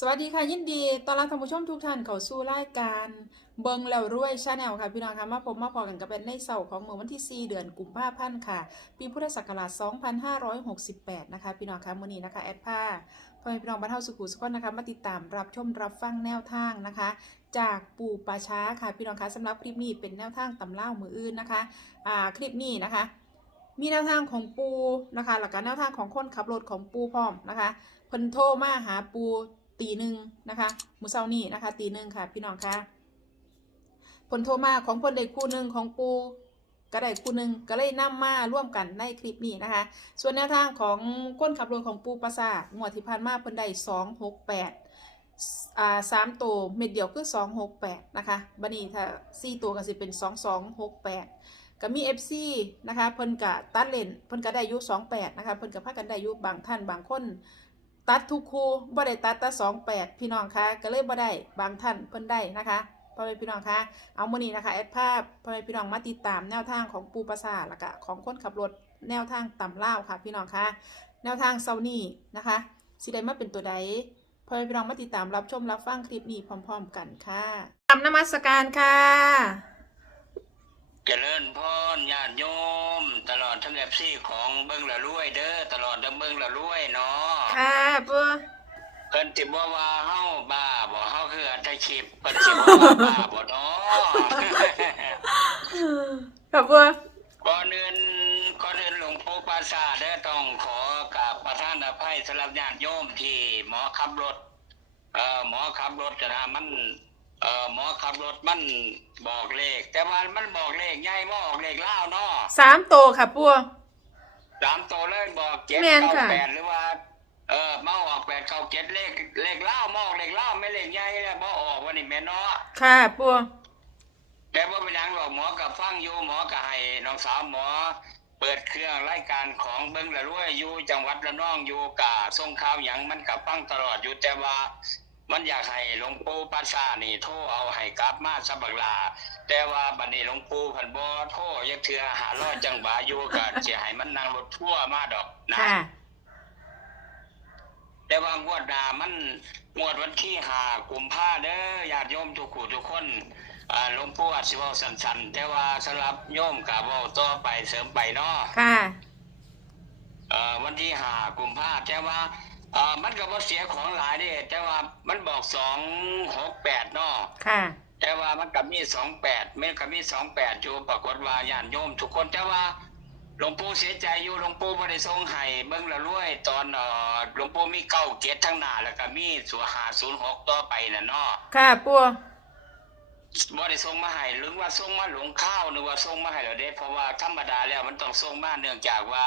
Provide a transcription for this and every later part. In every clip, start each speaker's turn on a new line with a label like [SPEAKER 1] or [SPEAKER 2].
[SPEAKER 1] สวัสดีค่ะยินดีต้อนรับท่านผู้ชมทุกท่านเข้าสู่รายการเบิงแล้วรวยชาแนลค่ะพี่น้องคะมาพบมาพอกันกับเป็นในเสาร์ของเมื่อวันที่ 4 เดือนกุมภาพันธ์ค่ะ ปีพุทธศักราช 2568 นะคะพี่น้องคะมื้อนี้นะคะแอดผ้าพ่อแม่พี่น้องบ้านเฮาสุขุสุขคนนะคะมาติดตามรับชมรับฟังแนวทางนะคะ จากปู่ป่าช้าค่ะพี่น้องคะสำหรับคลิปนี้เป็นแนวทางตำเล่ามืออื่นนะคะอ่าคลิปนี้นะคะ มีแนวทางของปูนะคะแล้วก็แนวทางของคนขับรถของปูพร้อมนะคะเพิ่นโทรมาหาปู ตีหนึ่งนะคะมือเช้านี้นะคะตีหนึ่งค่ะ พี่น้องคะเพิ่นโทรมาของเพิ่นได้คู่หนึ่งของปูก็ได้คู่หนึ่งก็เลยนำมาร่วมกันในคลิปนี้นะคะ ส่วนแนวทางของคนขับรถของปูปราสาทงวดที่ผ่านมาเพิ่นได้สองหกแปดอ่าสามตัวเม็ดเดียวคือสองหกแปดนะคะบันนี้ถ้าสี่ตัวก็สิเป็นสองสองหกแปดก็มี FC นะคะเพิ่นกะตัดเลนเพิ่นก็ได้อายุ28นะคะเพิ่นก็พากันได้อายุบางท่านบางคน ตัดทุกคู่บ่ได้ตัดแต่28พี่น้องคะก็เลยบ่ได้บางท่านเพิ่นได้นะคะพ่อแม่พี่น้องคะเอามื้อนี้นะคะแอดภาพพ่อแม่พี่น้องมาติดตามแนวทางของปูประสาแล้วก็ของคนขับรถแนวทางต่ำล่าค่ะ พี่น้องคะแนวทางเซานี่นะคะสิได้มาเป็นตัวใดพ่อแม่พี่น้องมาติดตามรับชมรับฟังคลิปนี้พร้อม ๆ กันค่ะตามนมัสการค่ะ
[SPEAKER 2] เจริญพรญาติโยม ตลอดทั้งเอฟซีของเบิ้งละรวยเด้อตลอดทั้งเบิ้งละรวยเนาะ
[SPEAKER 1] ค่ะปู
[SPEAKER 2] เพิ่นสิบ่ว่าเฮาบ้าบ่เฮาคืออัตชิพเพิ่นสิบ่ว่าบ้าบ่เนาะ
[SPEAKER 1] ค่ะปู
[SPEAKER 2] ก่อนอื่นก่อนอื่นหลวงปู่ปราสาทเด้อต้องขอกราบประทานอภัยสำหรับญาติโยมที่หมอขับรถ เอ่อหมอขับรถนะมัน เอ่อหมอขับรถมันบอกเลข แต่ว่ามันบอกเลขใหญ่บ่ออกเลขลาวเนาะ
[SPEAKER 1] สามโตค่ะปู
[SPEAKER 2] สามตัวเลยบอกเจ็ด
[SPEAKER 1] แม่น
[SPEAKER 2] เก้า
[SPEAKER 1] ค่ะ
[SPEAKER 2] แปดหรือว่า เออมาออกแปดเก้าเจ็ดเลขเลขเล่ามอกเลขเล่าไม่เลขใหญ่แล้วบ่ออกวันนี้แม่นเนาะ
[SPEAKER 1] ค่ะปู
[SPEAKER 2] แต่ว่าเป็นหยังหรอกหมอกับฟังอยู่หมอกับให้น้องสาวหมอ เปิดเครื่องรายการของเบิ้งละรวยอยู่จังหวัดละน้องอยู่กะส่งข่าวหยังมันกับฟังตลอดอยู่แต่ว่า มันอยากให้หลวงปู่ปัสสานี่โทรเอาให้กลับมาสบักลา แต่ว่าบัดนี้หลวงปู่เพันบ่โทรยักเทือหาร้อยจังหวะอยู่กะสิให้มันนั่งรถทั่วร์มาดอกนะ
[SPEAKER 1] ค่ะ
[SPEAKER 2] แต่ว่างวดหน้ามันงวดวันที่หากุมภาเด้อญาติโยมทุกคู่ทุกคนอ่าหลวงปู่อาจสิเว้าสั้นๆแต่ว่าสำหรับโยมก็เว้าต่อไปเสริมไปเนาะ
[SPEAKER 1] ค่ะ
[SPEAKER 2] เอ่อวันที่หากุมภาแต่ว่าเอ่อมันก็บ่เสียของหลายเด้แต่ว่ามันบอก268เนาะ
[SPEAKER 1] ค่ะ
[SPEAKER 2] แต่ว่ามันก็มี28มันก็มี28อยู่ปรากฏว่าญาติโยม ทุกคนแต่ว่าหลวงปู่เสียใจอยู่หลวงปู่บ่ได้ส่งให้เบิ่งละรวย ตอนเอ่อหลวงปู่มีเก้าเกตทั้งหน้าแล้วก็มีสัว506ต่อไปน่ะเนาะ
[SPEAKER 1] ค่ะปู
[SPEAKER 2] บ่ได้ส่งมาให้หรือว่าส่งมาหลงข้าวหรือว่าส่งมาให้แล้วเด้เพราะว่าธรรมดาแล้วมันต้องส่งมาเนื่องจากว่า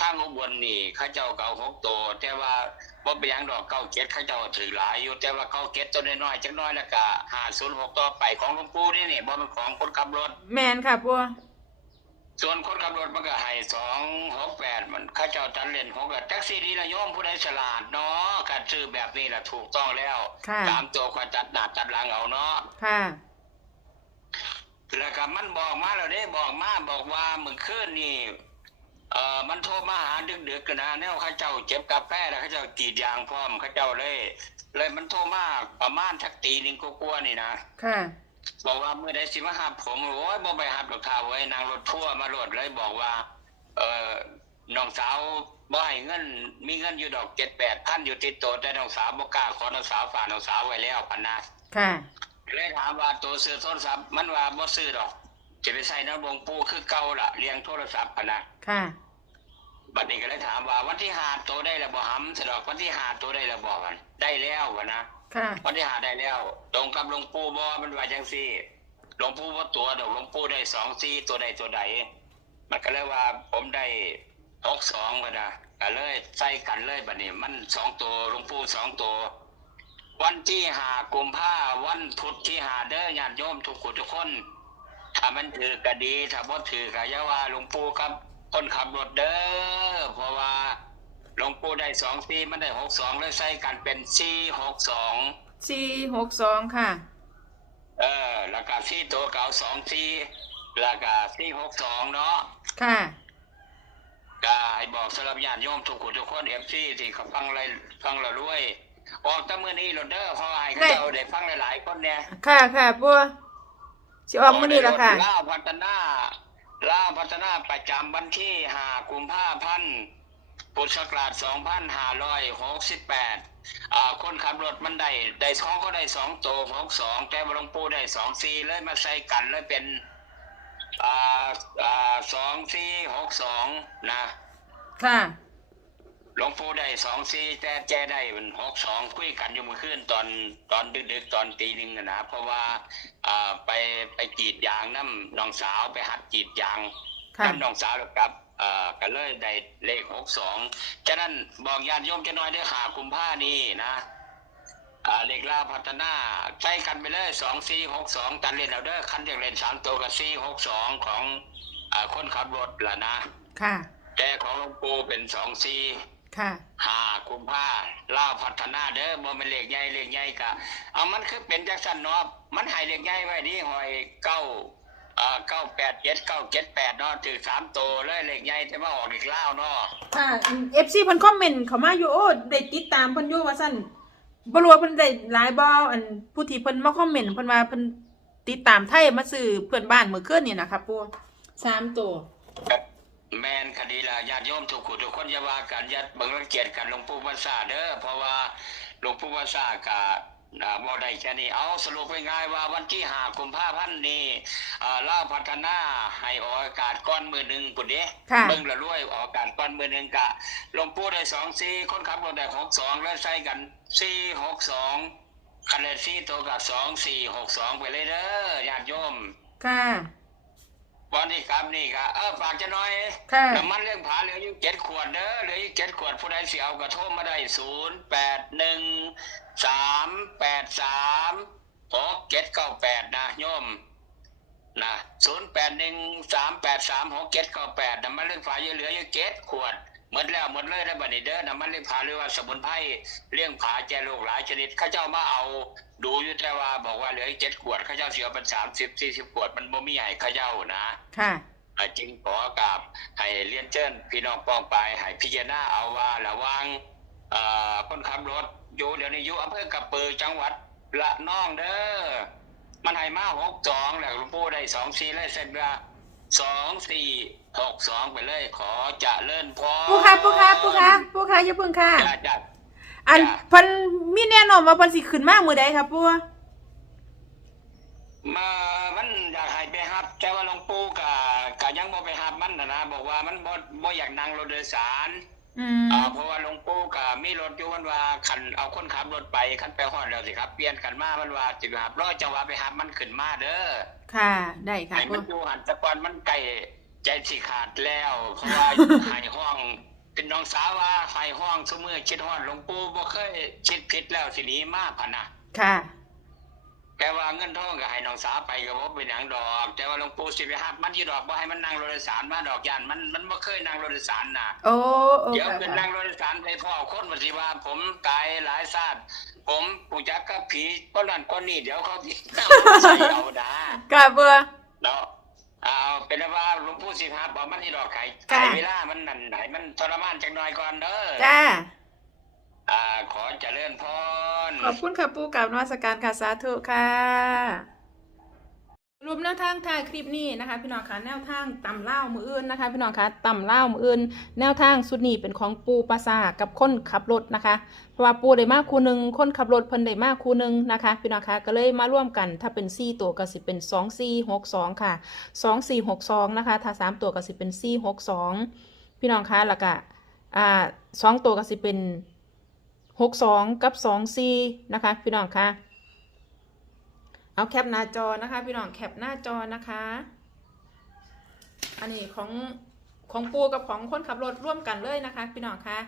[SPEAKER 2] ทางอุบลนี่เขาเจ้าเก่าหกตัวแต่ว่าบ่เป็นหยังดอกเก้าเกตเขาเจ้าถือหลายอยู่แต่ว่าเก้าเกตตัวน้อยๆจักหน้อยแล้วก็506ต่อไปของหลวงปู่นี่นี่บ่เป็นของคนขับรถ
[SPEAKER 1] แมนค่ะปู
[SPEAKER 2] ส่วนคนขับรถมันก็ให้สองหกแปดมันเข้าเจ้าตันเล่นหกแท็กซี่ดีละโยมผู้ใดฉลาดเนาะการซื้อแบบนี้แหละถูกต้องแล้ว
[SPEAKER 1] ค่ะ
[SPEAKER 2] ตามตัวควาจัดหนาจัดหลังเอาเนาะ
[SPEAKER 1] ค่ะ
[SPEAKER 2] แล้วก็มันบอกมาแล้วเด้บอกมาบอกว่าเมื่อคืนนี่เอ่อมันโทรมาหาดึกๆกันนะแนวเข้าเจ้าเจ็บกาแฟแล้วเข้าเจ้ากรีดยางพร้อมเข้าเจ้าเลย เลยมันโทรมาประมาณทักตีหนึงกว่าๆนี่นะ
[SPEAKER 1] ค่ะ
[SPEAKER 2] บอกว่าเมื่อใดสิมาหาผมโอ้ยบ่ไปหาดอกข่าวไว้ยนางรถทัวร์มาโหลดเลยบอกว่า เอ่อน้องสาวบ่ให้เงิน มีเงินอยู่ดอกเจ็ดแปดพันอยู่ติดตัวแต่น้องสาวบ่กล้าขอน้องสาวฝากน้องสาวไว้แล้วพันนะ
[SPEAKER 1] ค่ะ
[SPEAKER 2] เลยถามว่าตัวซื้อโทรศัพท์มันว่าบ่ซื้อดอก จะไปใส่น้ำหลวงปู่คือเก่าล่ะเลี้ยงโทรศัพท์พันนะ
[SPEAKER 1] ค่ะ
[SPEAKER 2] บัดนี้ก็เลยถามว่าวันที่หาตัวได้แล้วบ่หำสะดอกวันที่หาตัวได้แล้วบ่กันได้แล้ววะนะ
[SPEAKER 1] ค่ะ
[SPEAKER 2] วันที่หาได้แล้ว ตรงกับหลวงปู่บ่มันว่าจังซี่หลวงปู่ว่าตัวดอกหลวงปู่ได้สองซี่ตัวใดตัวใดมันก็เลยว่าผมได้หกสองบัดนะก็เลยใส่กันเลยบัดนี้ มันสองตัวหลวงปู่สองตัว วันที่หากุมภาวันพุธที่หาเด้อญาติโยมทุกคนทุกคน ถ้ามันถือก็ดีถ้าบ่ถือก็อย่าว่าหลวงปู่ครับคนขับรถเด้อเพราะว่าหลวงปู่ได้สองซี่มันได้หกสองเลยใส่กันเป็นซี่หกสอง
[SPEAKER 1] สี่หกสองค่ะ
[SPEAKER 2] เออแล้วก็ซี่ตัวเก่าสองซี่แล้วก็ซี่หกสองเนาะ
[SPEAKER 1] ค่ะ
[SPEAKER 2] ก็ให้บอกสำหรับญาติโยมทุกคนทุกคนเอฟซีที่เขาฟังอะไรฟังเราด้วย ออกแตะมือนี้โรเดอร์พอให้
[SPEAKER 1] ได้
[SPEAKER 2] เขาได้ฟังหลายๆคนเนี่ย
[SPEAKER 1] ค่ะค่ะปูสิออกมื้อนี้ล่ะค่ะ
[SPEAKER 2] ล่าวพัฒนาล่าวพัฒนาประจำวันที่ห้ากุมภาพันธ์พุทธศักราชสองพันห้าร้อยหกสิบแปดอ่าคนขับรถมันได้ได้สองก็ได้สองโตหกสองแต่ว่าหลวงปู่ได้สองสี่เลยมาใส่กันเลยเป็นอ่าอ่าสองสี่หกสองนะ
[SPEAKER 1] ค่ะ
[SPEAKER 2] หลวงปู่ได้สองสี่แต่แจได้เป็นหกสองคุยกันอยู่เมื่อคืนตอนตอนดึกๆตอนตีหนึ่งอะนะเพราะว่าอ่าไปไปกรีดยางน้ำน้องสาวไปหัดกรีดยาง
[SPEAKER 1] ค่ะ
[SPEAKER 2] น้ำน้องสาวแล้วครับอ่าก็เลยได้เลขหกสองฉะนั้นบอกญาติโยมจะน้อยเด้วยขาคุมผ้านี่นะอ่าเลขล่าพัฒนาใช้กันไปเลยสองสี่หกสองตันเล่นเอาเด้อคันจากเล่นสามตัวกับสี่หกสองของอ่าคนขับรถล่ะนะ
[SPEAKER 1] ค่ะ
[SPEAKER 2] แต่ของหลวงปู่เป็นสองสี่
[SPEAKER 1] ค่ะ
[SPEAKER 2] หากุมภาล่าวพัฒนาเด้อบ่เป็นเลขใหญ่เลขใหญ่กะเอามันคือเป็นจังซั่นเนาะมันให้เลขใหญ่ไว้ดีหอยเก้าอ่าเก้าแปดเจ็ดเก้าเจ็ดแปดเนาะถือสามโตวเลยเลขใหญ่แต่ว่าออกอีกล่าวเนาะ
[SPEAKER 1] ค่ะ FC เพิ่นคอมเมนต์เข้ามาอยู่โอ้ได้ติดตามเพิ่นอยู่ว่าซั่นบ่รู้ว่าเพิ่นได้หลายบ่อันผู้ที่เพิ่นมาคอมเมนต์เพิ่นว่าเพิ่นติดตามไทยมาซื้อเพื่อนบ้านมื้อคืนนี่นะครับปูสามตัว
[SPEAKER 2] แมนคดีละญาติโยมทุกคนทุกคนอย่าว่ากันอย่าเบิ่งรังเกียจกันหลวงปู่วัดสาเด้อเพราะว่าหลวงปู่วัดสากะอ่าบ่ได้แค่นี้เอาสรุปง่ายๆว่าวันที่5กุมภาพันธ์นี้อ่าล่าวพัฒนาให้ออกอากาศก้อนมือหนึงพุ่นเด้
[SPEAKER 1] ค่ะ
[SPEAKER 2] เบิ่งละรวยออกอากาศก้อนมือหนึงกะหลวงปู่ได้2 4คนขับรถได้62แล้วใช้กัน4 62คันละ4ตัวกับ2 4 62ไปเลยเด้อญาติโยม
[SPEAKER 1] ค่ะ
[SPEAKER 2] วันนี้ครับนี่ก็เออฝากจะน้อย
[SPEAKER 1] ค่ะ
[SPEAKER 2] น้ำมันเรื่องผาเหลืออยู่เจ็ดขวดเด้อเหลืออยู่เจ็ดขวดผู้ใดสิเอากระโทรมาได้ศูนย์แปดหนึ่งสามแปดสามหกเจ็ดเก้าแปดนะโยมนะศูนย์แปดหนึ่งสามแปดสามหกเจ็ดเก้าแปดน้ำมันเรื่องผายังเหลืออยู่เจ็ดขวดห มดแล้วหมดเลยได้บัดนี้เด้อน้ำมันเรื่องผาหรือว่าสมุนไพรเรื่องผาแจโรคหลายชนิดเข้าเจ้ามาเอาดูอยู่แต่ว่าบอกว่าเหลืออีกเจ็ดขวดเข้าเจ้าเสียเป็นสามสิบสี่สิบขวดมันบ่มีให้เข้าเจ้านะ
[SPEAKER 1] ค่ะ
[SPEAKER 2] อ่าจึงขอกับให้เรียนเชิญพี่น้องป้องไปให้พิจารณาเอาว่าระวังเอ่อคนขับรถอยู่เดี๋ยวนี้อยู่อำเภอกระปือจังหวัดละนองเด้อมันให้มาหกสองแล้วหลวงปู่ได้สองสี่เลยเสร็จว่า สองสี่หกสองไปเลย ขอเจะเลื่อนพอ
[SPEAKER 1] ปูค่ะปูค่ะปูค่ะปูค่ะอย่าเพิ่งค่ะ
[SPEAKER 2] จ้าจ้า
[SPEAKER 1] อัน
[SPEAKER 2] จ้ะ
[SPEAKER 1] เพิ่นมีแน่นอนว่าเพิ่นสิขึ้นมามื้อใดครับปู
[SPEAKER 2] มามันอยากให้ไปฮับ แต่ว่าหลวงปู่กะกะยังบ่ไปฮับมันนะนะบอกว่ามันบ่บ่อยากนั่งรถโดยสาร
[SPEAKER 1] อืม
[SPEAKER 2] อ่าเพราะว่าหลวงปู่ก็มีรถอยู่มันว่าคันเอาคนขับรถไปคันไปฮอดแล้วสิครับเปลี่ยนกันมามันว่าสิไปหับรอจังหวะไปหับมันขึ้นมาเด้อ
[SPEAKER 1] ค่ะ ได้ค่ะ
[SPEAKER 2] ให้
[SPEAKER 1] ปู
[SPEAKER 2] มันอยู่หันแตะกอนมันใกล้ใจสิขาดแล้วเพราะว่าให้ห้องเป็นน้องสาวว่าให้ห้องซุมือคิดฮอดหลวงปู่บ่เคยคิดผิดแล้วสิหนีมาพะนะ
[SPEAKER 1] ค่ะ
[SPEAKER 2] แต่ว่า เงินทองก็ให้น้องสาวไปก็บ่เป็นหยังดอก แต่ว่าหลวงปู่สิไปหับมันอยู่ดอกบ่ให้มันนั่งรถโดยสารมาดอกย่านมันมันบ่เคยนั่งรถโดยสารน่ะ
[SPEAKER 1] โอ้โอ้
[SPEAKER 2] เดี๋ยว
[SPEAKER 1] ค่ะ
[SPEAKER 2] เป็น
[SPEAKER 1] ค่ะ
[SPEAKER 2] นั่งรถโดยสารไปพ่อคนปฏิว่าผมตายหลายชาติผมปูจักกับผีก็นั่นก็นี่เดี๋ยวเขาที่ใส่เอาดา
[SPEAKER 1] ค่ะปู
[SPEAKER 2] เนาะเอาเป็นว่าหลวงปู่สิครับบอกมันที่ดอกไข่
[SPEAKER 1] ค่ะ
[SPEAKER 2] ไข่เวลามันนั่นไหนมันทรมานจังหน่อยก่อนเด้อ
[SPEAKER 1] จ้า
[SPEAKER 2] อ่าขอเจริญพร
[SPEAKER 1] ขอบคุณค่ะปูกับนวัสการค่ะสาธุค่ะ รวมแนวทางถ่ายคลิปนี้นะคะ พี่น้องคะแนวทางต่ำเล่ามืออื่นนะคะ พี่น้องคะต่ำเล่ามืออื่น แนวทางสุดนี้เป็นของปูปราสากับคนขับรถนะคะเพราะว่าปูได้มากคู่หนึ่งคนขับรถเพิ่นได้มากคู่หนึ่งนะคะ พี่น้องคะก็เลยมาร่วมกันถ้าเป็นสี่ตัวก็สิเป็นสองสี่หกสองค่ะสองสี่หกสองนะคะถ้าสามตัวก็สิเป็นสี่หกสองพี่น้องคะแล้วก็อ่าสองตัวก็สิเป็น หกสองกับสองซีนะคะ พี่น้องคะเอาแคปหน้าจอนะคะ พี่น้องแคปหน้าจอนะคะ อันนี้ของของปูกับของคนขับรถร่วมกันเลยนะคะ พี่น้องคะ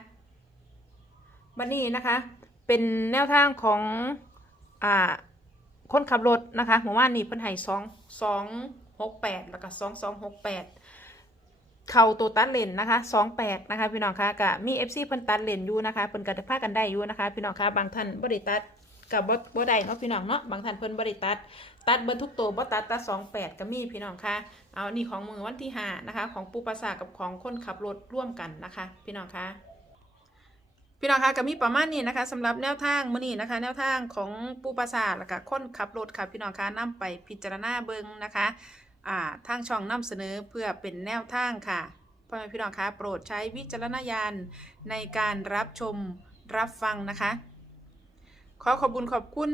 [SPEAKER 1] บันนี้นะคะ เป็นแนวทางของอ่าคนขับรถนะคะเมื่านนี้เพิ่นให้สองสองหกแปดแล้วก็สองสองหกแปด เข่าตัวตัดเลนนะคะสองแปดนะคะพี่น้องคะกะมีเอฟซีเพิ่นตัดเลนอยู่นะคะเพิ่นก็จะพากันได้อยู่นะคะ พี่น้องคะบางท่านบ่ได้ตัดกับบ่บ่ได้เนาะพี่น้องเนาะบางท่านเพิ่นบ่ได้ตัด ตัดเบิดทุกตัวบ่ตัดตัดสองแปดก็มีพี่น้องคะเอานี่ของมือวันที่ห้านะคะของปูปราสาทกับของคนขับรถร่วมกันนะคะ พี่น้องคะพี่น้องคะก็มีประมาณนี้นะคะสำหรับแนวทางมื้อนี้นะคะ แนวทางของปูปราสาทแล้วก็คนขับรถค่ะพี่น้องคะนํไปพิจารณาเบิ่งนะคะ ทางช่องนํเสนอเพื่อเป็นแนวทางค่ะพ่อแม่พี่น้องคะโปรดใช้วิจารณญาณในการรับชมรับฟังนะคะ ขอขอบคุญขอบคุณ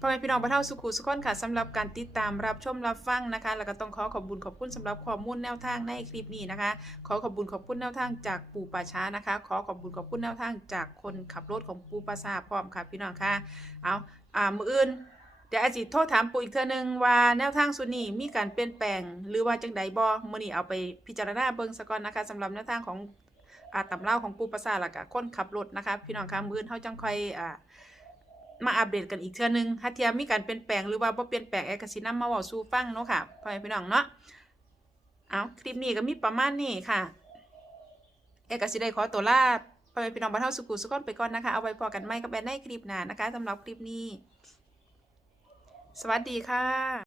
[SPEAKER 1] พ่อแม่พี่น้องพระเท่าสุขุสุขคนค่ะสำหรับการติดตามรับชมรับฟังนะคะ แล้วก็ต้องขอขอบคุญขอบคุณสำหรับข้อมูลแนวทางในคลิปนี้นะคะ ขอขอบคุญขอบคุณแนวทางจากปู่ป่าช้านะคะ ขอขอบคุญขอบคุณแนวทางจากคนขับรถของปู่ป่าซาพร้อมค่ะพี่น้องค่ะเอาอ่ามืออื่น เดี๋ยวอาจิโทษถามปู่อีกเทื่อนึงว่าแนวทางสุนีมีการเปลี่ยนแปลง หรือว่าจังใดบ่มื้อนี้เอาไปพิจารณาเบิ่งซะก่อนนะคะสำหรับแนวทางของอ่าตำเล่าของปู่ป่าซาแล้วก็คนขับรถนะคะ พี่น้องค่ะมื้ออื่นเฮาจังค่อยอ่ามาอัปเดตกันอีกเทื่อนึงถ้าเทียมมีการเปลี่ยนแปลงหรือว่าบ่เปลี่ยนแปลงแอร์กสินำมาเว้าสู่ฟังเนาะค่ะพ่อแม่พี่น้องเนาะเอาคลิปนี้ก็มีประมาณนี้ค่ะเอกสิได้ขอตัวลาพ่อแม่พี่น้องบ้านเฮาสุขุสุขคนไปก่อนนะคะเอาไว้พอกันใหม่กับแบนในคลิปหน้านะคะสำหรับคลิปนี้ สวัสดีค่ะ